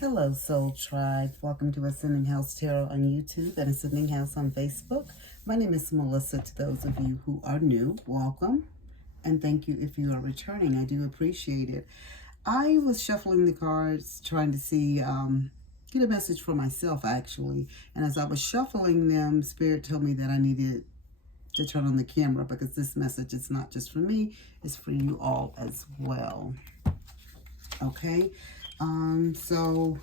Hello, Soul Tribe. Welcome to Ascending House Tarot on YouTube and Ascending House on Facebook. My name is Melissa. To those of you who are new, welcome. And thank you if you are returning. I do appreciate it. I was shuffling the cards, trying to see, get a message for myself, actually. And as I was shuffling them, Spirit told me that I needed to turn on the camera because this message is not just for me, it's for you all as well. Okay? So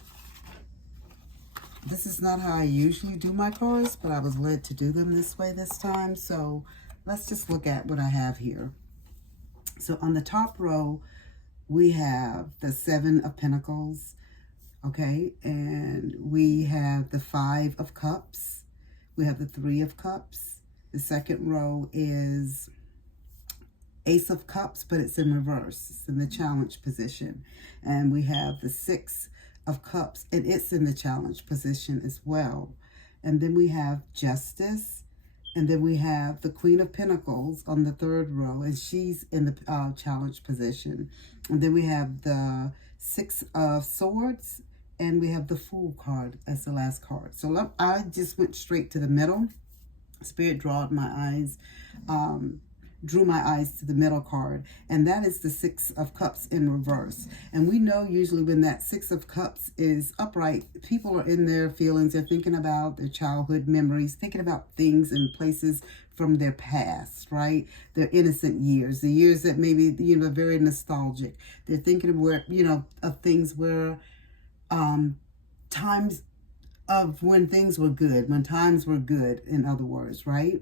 this is not how I usually do my cards, but I was led to do them this way this time. So let's just look at what I have here. So on the top row, we have the Seven of Pentacles, okay? And we have the Five of Cups. We have the Three of Cups. The second row is Ace of Cups, but it's in reverse. It's in the challenge position. And we have the Six of Cups, and it's in the challenge position as well. And then we have Justice, and then we have the Queen of Pentacles on the third row, and she's in the challenge position. And then we have the Six of Swords, and we have the Fool card as the last card. So I just went straight to the middle. Spirit drew my eyes to the middle card, and that is the Six of Cups in reverse. And we know usually when that Six of Cups is upright, people are in their feelings. They're thinking about their childhood memories, thinking about things and places from their past, right? Their innocent years, the years that maybe, very nostalgic. They're thinking of where, of things where times of when things were good, when times were good, in other words, right?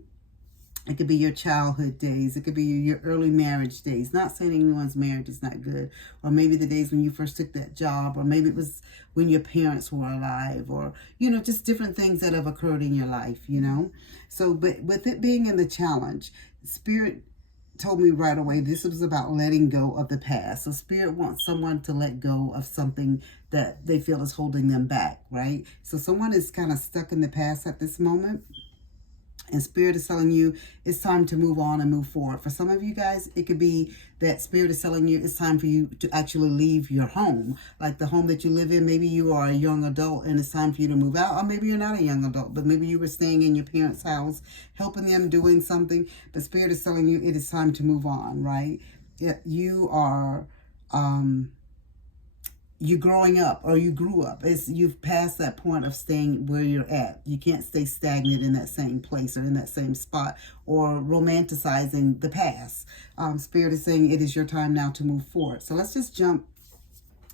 It could be your childhood days. It could be your early marriage days. Not saying anyone's marriage is not good. Or maybe the days when you first took that job. Or maybe it was when your parents were alive. Or, just different things that have occurred in your life, So, but with it being in the challenge, Spirit told me right away this was about letting go of the past. So Spirit wants someone to let go of something that they feel is holding them back, right? So someone is kind of stuck in the past at this moment. And Spirit is telling you it's time to move on and move forward. For some of you guys, it could be that Spirit is telling you it's time for you to actually leave your home. Like the home that you live in, maybe you are a young adult and it's time for you to move out. Or maybe you're not a young adult, but maybe you were staying in your parents' house, helping them, doing something. But Spirit is telling you it is time to move on, right? You are... you're growing up, or you grew up. You've passed that point of staying where you're at. You can't stay stagnant in that same place or in that same spot or romanticizing the past. Spirit is saying it is your time now to move forward. So let's just jump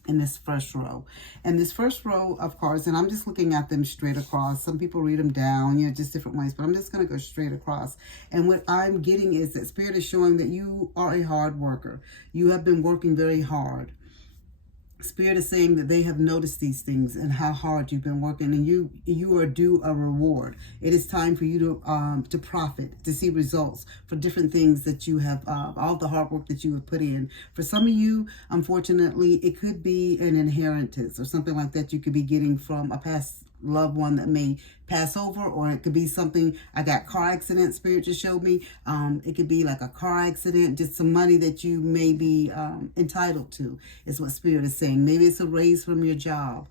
in this first row. And this first row of cards, and I'm just looking at them straight across. Some people read them down, just different ways, but I'm just going to go straight across. And what I'm getting is that Spirit is showing that you are a hard worker. You have been working very hard. Spirit is saying that they have noticed these things and how hard you've been working, and you are due a reward. It is time for you to profit, to see results for different things that you have, all the hard work that you have put in. For some of you, unfortunately, it could be an inheritance or something like that you could be getting from a past loved one that may pass over, or it could be something. I got car accident, Spirit just showed me. It could be like a car accident, just some money that you may be entitled to, is what Spirit is saying. Maybe it's a raise from your job.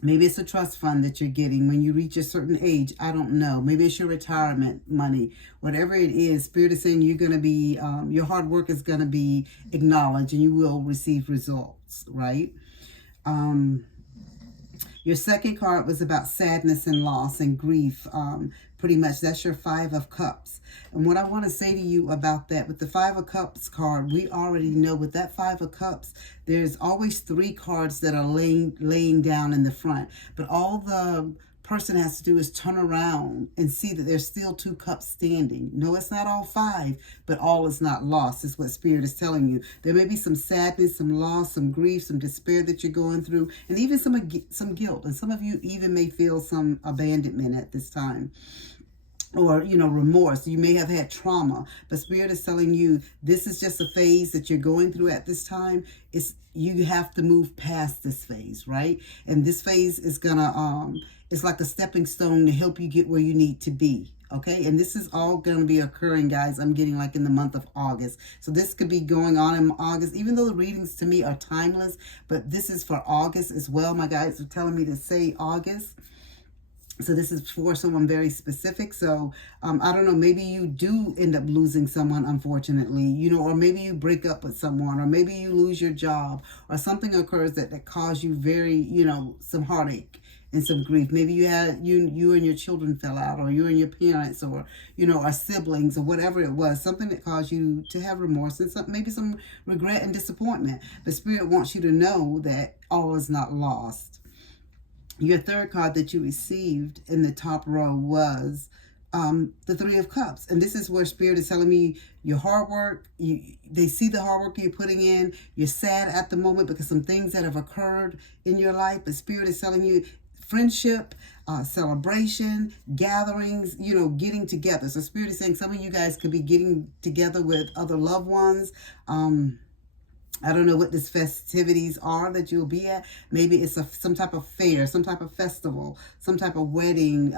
Maybe it's a trust fund that you're getting when you reach a certain age. I don't know. Maybe it's your retirement money. Whatever it is, Spirit is saying you're going to be, your hard work is going to be acknowledged and you will receive results, right? Your second card was about sadness and loss and grief. Pretty much that's your Five of Cups. And what I want to say to you about that, with the Five of Cups card, we already know with that Five of Cups, there's always three cards that are laying down in the front. But all the person has to do is turn around and see that there's still two cups standing. No, it's not all five, but all is not lost, is what Spirit is telling you. There may be some sadness, some loss, some grief, some despair that you're going through, and even some guilt. And some of you even may feel some abandonment at this time. Or, remorse. You may have had trauma, but Spirit is telling you this is just a phase that you're going through at this time. You have to move past this phase, right? And this phase is gonna, it's like a stepping stone to help you get where you need to be. Okay, and this is all going to be occurring, guys. I'm getting like in the month of August. So this could be going on in August, even though the readings to me are timeless, but this is for August as well. My guides are telling me to say August. So this is for someone very specific. So I don't know, maybe you do end up losing someone, unfortunately, you know, or maybe you break up with someone, or maybe you lose your job, or something occurs that caused you very, you know, some heartache and some grief. Maybe you had, you and your children fell out, or you and your parents, or, you know, or siblings, or whatever it was, something that caused you to have remorse and maybe some regret and disappointment. But Spirit wants you to know that all is not lost. Your third card that you received in the top row was the Three of Cups. And this is where Spirit is telling me your hard work, they see the hard work you're putting in. You're sad at the moment because some things that have occurred in your life. But Spirit is telling you friendship, celebration, gatherings, you know, getting together. So Spirit is saying some of you guys could be getting together with other loved ones. I don't know what these festivities are that you'll be at. Maybe it's some type of fair, some type of festival, some type of wedding,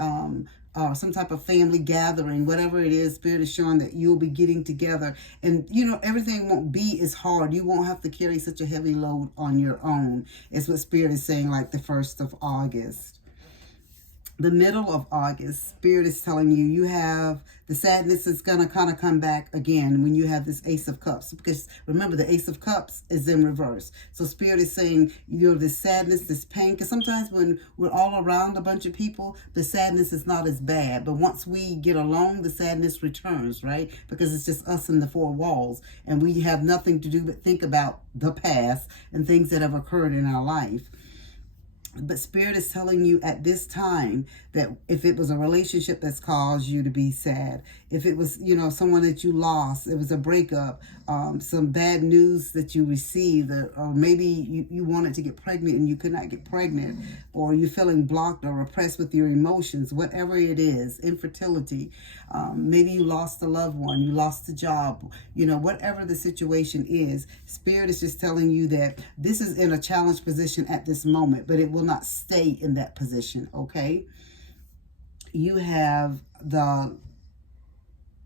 or some type of family gathering, whatever it is. Spirit is showing that you'll be getting together. And, you know, everything won't be as hard. You won't have to carry such a heavy load on your own. Is what Spirit is saying, like the 1st of August. The middle of August, Spirit is telling you, you have the sadness is going to kind of come back again when you have this Ace of Cups. Because remember, the Ace of Cups is in reverse. So Spirit is saying, you know, this sadness, this pain. Because sometimes when we're all around a bunch of people, the sadness is not as bad. But once we get alone, the sadness returns, right? Because it's just us in the four walls. And we have nothing to do but think about the past and things that have occurred in our life. But Spirit is telling you at this time that if it was a relationship that's caused you to be sad, if it was, you know, someone that you lost, it was a breakup, some bad news that you received, or maybe you wanted to get pregnant and you could not get pregnant, or you're feeling blocked or repressed with your emotions, whatever it is, infertility, maybe you lost a loved one, you lost a job, you know, whatever the situation is, Spirit is just telling you that this is in a challenged position at this moment, but it will not stay in that position, okay? You have the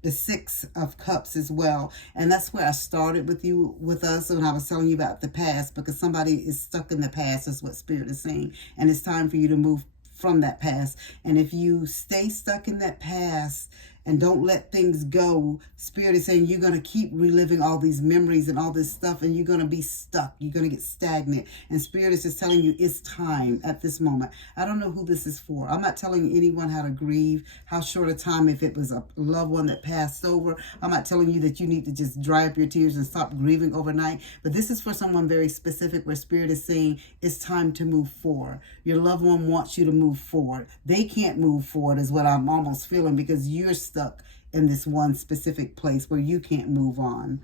6 of Cups as well. And that's where I started with us when I was telling you about the past, because somebody is stuck in the past, is what Spirit is saying. And it's time for you to move from that past. And if you stay stuck in that past and don't let things go, Spirit is saying you're going to keep reliving all these memories and all this stuff, and you're going to be stuck. You're going to get stagnant. And Spirit is just telling you it's time at this moment. I don't know who this is for. I'm not telling anyone how to grieve, how short a time, if it was a loved one that passed over. I'm not telling you that you need to just dry up your tears and stop grieving overnight. But this is for someone very specific, where Spirit is saying it's time to move forward. Your loved one wants you to move forward. They can't move forward is what I'm almost feeling, because you're stuck in this one specific place where you can't move on.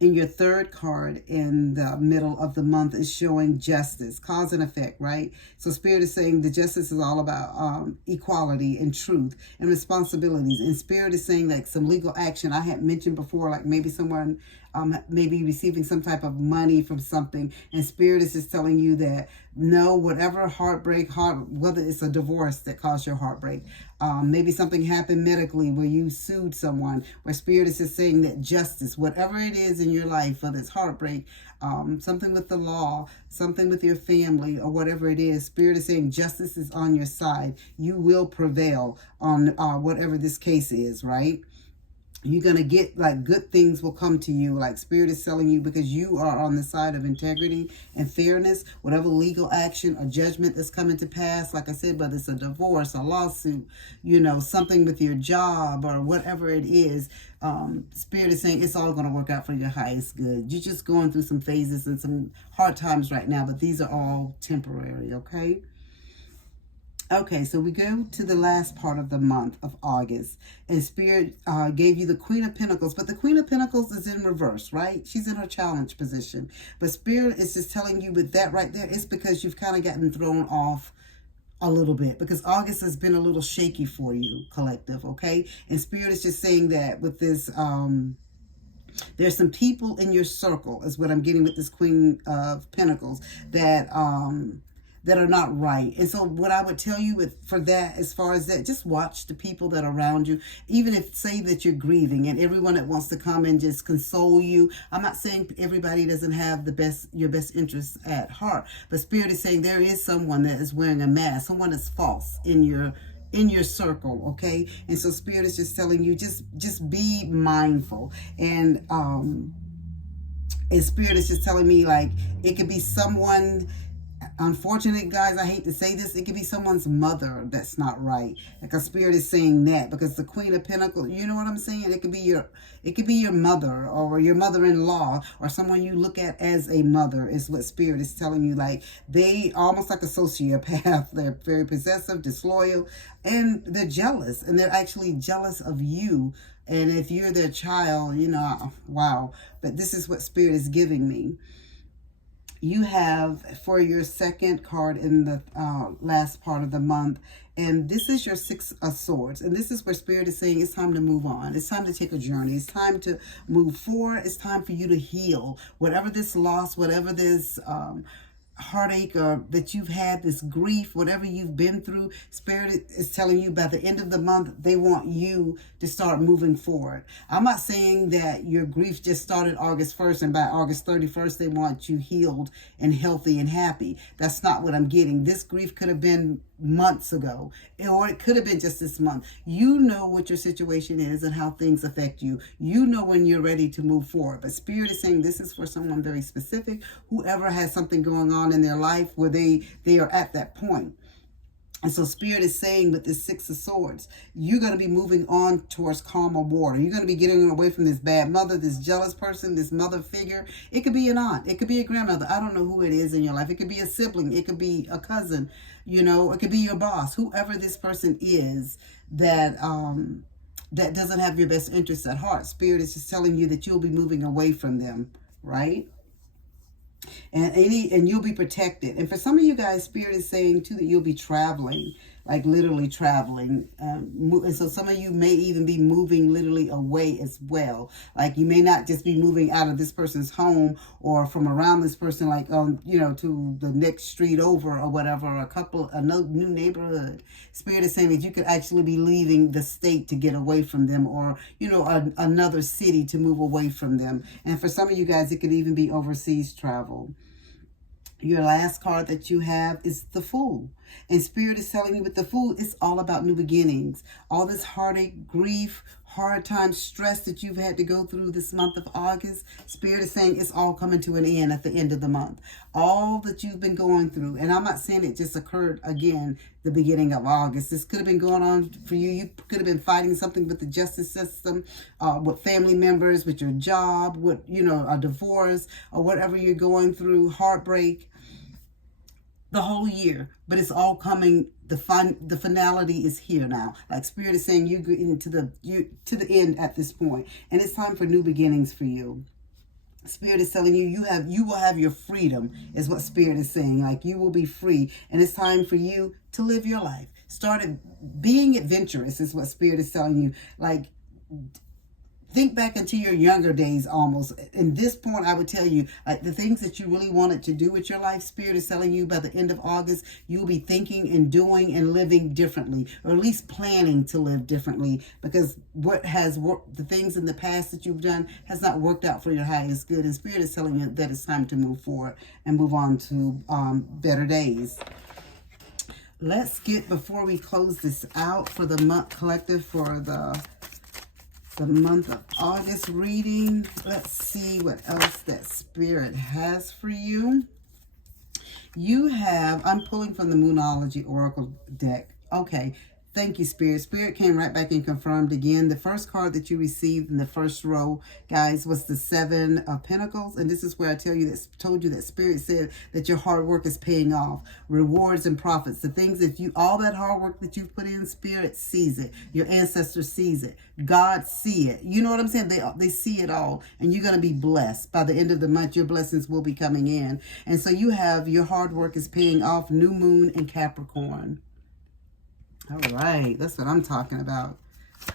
And your third card in the middle of the month is showing justice, cause and effect, right? So Spirit is saying the justice is all about equality and truth and responsibilities. And Spirit is saying like some legal action. I had mentioned before, like maybe someone maybe receiving some type of money from something. And Spirit is just telling you that no, whatever heartbreak, whether it's a divorce that caused your heartbreak, maybe something happened medically where you sued someone, where Spirit is just saying that justice, whatever it is in your life, whether it's heartbreak, something with the law, something with your family, or whatever it is, Spirit is saying justice is on your side. You will prevail on whatever this case is, right? You're going to get, like, good things will come to you, like Spirit is telling you, because you are on the side of integrity and fairness. Whatever legal action or judgment that's coming to pass, like I said, whether it's a divorce, a lawsuit, you know, something with your job or whatever it is, Spirit is saying it's all going to work out for your highest good. You're just going through some phases and some hard times right now, but these are all temporary, okay? Okay, so we go to the last part of the month of August, and Spirit gave you the Queen of Pentacles, but the Queen of Pentacles is in reverse, right? She's in her challenge position, but Spirit is just telling you with that right there, it's because you've kind of gotten thrown off a little bit, because August has been a little shaky for you, collective, okay? And Spirit is just saying that with this, there's some people in your circle, is what I'm getting with this Queen of Pentacles, that that are not right. And so what I would tell you for that, as far as that, just watch the people that are around you. Even if, say that you're grieving, and everyone that wants to come and just console you. I'm not saying everybody doesn't have your best interests at heart, but Spirit is saying there is someone that is wearing a mask, someone that's false in your circle, okay? And so Spirit is just telling you, just be mindful. And Spirit is just telling me, like, it could be someone, unfortunately, guys, I hate to say this, it could be someone's mother that's not right. Like, a Spirit is saying that, because the Queen of Pentacles, you know what I'm saying? It could be your mother, or your mother-in-law, or someone you look at as a mother, is what Spirit is telling you. Like, they almost like a sociopath. They're very possessive, disloyal, and they're jealous, and they're actually jealous of you. And if you're their child, you know, wow. But this is what Spirit is giving me. You have, for your second card in the last part of the month, and this is your Six of Swords. And this is where Spirit is saying it's time to move on. It's time to take a journey. It's time to move forward. It's time for you to heal. Whatever this loss, whatever this heartache, or that you've had, this grief, whatever you've been through, Spirit is telling you by the end of the month, they want you to start moving forward. I'm not saying that your grief just started August 1st and by August 31st, they want you healed and healthy and happy. That's not what I'm getting. This grief could have been months ago, or it could have been just this month. You know what your situation is and how things affect you. You know when you're ready to move forward. But Spirit is saying this is for someone very specific, whoever has something going on in their life where they are at that point. And so Spirit is saying with this Six of Swords, you're going to be moving on towards calmer water. You're going to be getting away from this bad mother, this jealous person, this mother figure. It could be an aunt. It could be a grandmother. I don't know who it is in your life. It could be a sibling. It could be a cousin. You know, it could be your boss. Whoever this person is that that doesn't have your best interests at heart. Spirit is just telling you that you'll be moving away from them, right? And you'll be protected. And for some of you guys, Spirit is saying too that you'll be traveling, like literally traveling. And so some of you may even be moving literally away as well. Like, you may not just be moving out of this person's home or from around this person, like you know, to the next street over or whatever, or a new neighborhood. Spirit is saying that you could actually be leaving the state to get away from them, or, you know, another city to move away from them. And for some of you guys, it could even be overseas travel. Your last card that you have is the Fool. And Spirit is telling you with the Fool, it's all about new beginnings. All this heartache, grief, hard time, stress that you've had to go through this month of August, Spirit is saying it's all coming to an end at the end of the month. All that you've been going through. And I'm not saying it just occurred again the beginning of August. This could have been going on for you. You could have been fighting something with the justice system, with family members, with your job, with, you know, a divorce, or whatever you're going through, heartbreak, the whole year. But it's all coming, the finality is here now. Like, Spirit is saying you're getting to the end at this point, and it's time for new beginnings for you. Spirit is telling you you will have your freedom, is what Spirit is saying. Like, you will be free, and it's time for you to live your life. Start being adventurous, is what Spirit is telling you. Like, think back into your younger days almost. In this point, I would tell you, like, the things that you really wanted to do with your life, Spirit is telling you by the end of August, you'll be thinking and doing and living differently, or at least planning to live differently, because what has worked, the things in the past that you've done, has not worked out for your highest good. And Spirit is telling you that it's time to move forward and move on to better days. Let's get, before we close this out for the month collective, for the month of August reading, let's see what else that Spirit has for you. You have, I'm pulling from the Moonology Oracle deck. Okay, thank you, Spirit. Spirit came right back and confirmed again. The first card that you received in the first row, guys, was the Seven of Pentacles. And this is where I told you that Spirit said that your hard work is paying off. Rewards and profits. The things that all that hard work that you've put in, Spirit sees it. Your ancestors sees it. God see it. You know what I'm saying? They see it all. And you're going to be blessed. By the end of the month, your blessings will be coming in. And so you have, your hard work is paying off. New Moon and Capricorn. All right, that's what I'm talking about.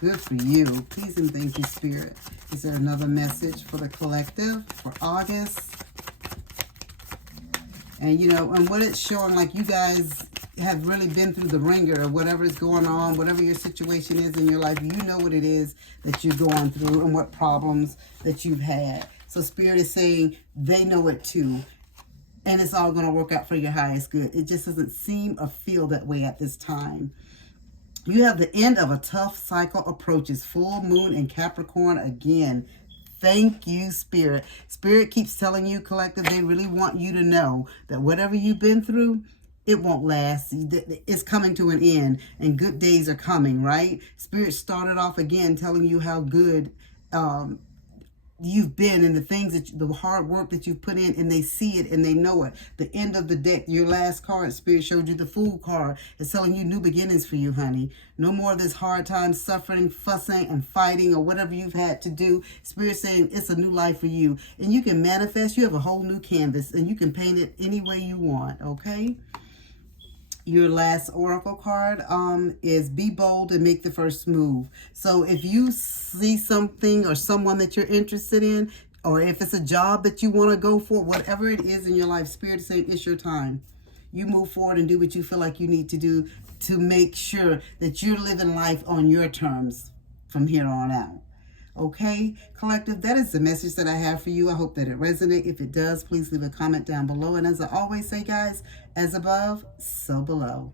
Good for you. Please and thank you, Spirit. Is there another message for the collective for August? And, you know, and what it's showing, like you guys have really been through the ringer of whatever is going on, whatever your situation is in your life. You know what it is that you're going through and what problems that you've had. So Spirit is saying they know it too. And it's all going to work out for your highest good. It just doesn't seem or feel that way at this time. You have the end of a tough cycle approaches. Full moon in Capricorn again. Thank you, Spirit. Spirit keeps telling you, collective, they really want you to know that whatever you've been through, it won't last. It's coming to an end and good days are coming, right? Spirit started off again telling you how good you've been and the things that the hard work that you've put in, and they see it and they know it. The end of the deck, your last card, Spirit showed you the Fool card. It's telling you new beginnings for you, honey. No more of this hard time, suffering, fussing, and fighting, or whatever you've had to do. Spirit saying it's a new life for you. And you can manifest. You have a whole new canvas, and you can paint it any way you want, okay? Your last oracle card is be bold and make the first move. So if you see something or someone that you're interested in, or if it's a job that you want to go for, whatever it is in your life, Spirit is saying it's your time. You move forward and do what you feel like you need to do to make sure that you're living life on your terms from here on out. Okay, collective, that is the message that I have for you. I hope that it resonates. If it does, please leave a comment down below. And as I always say, guys, as above, so below.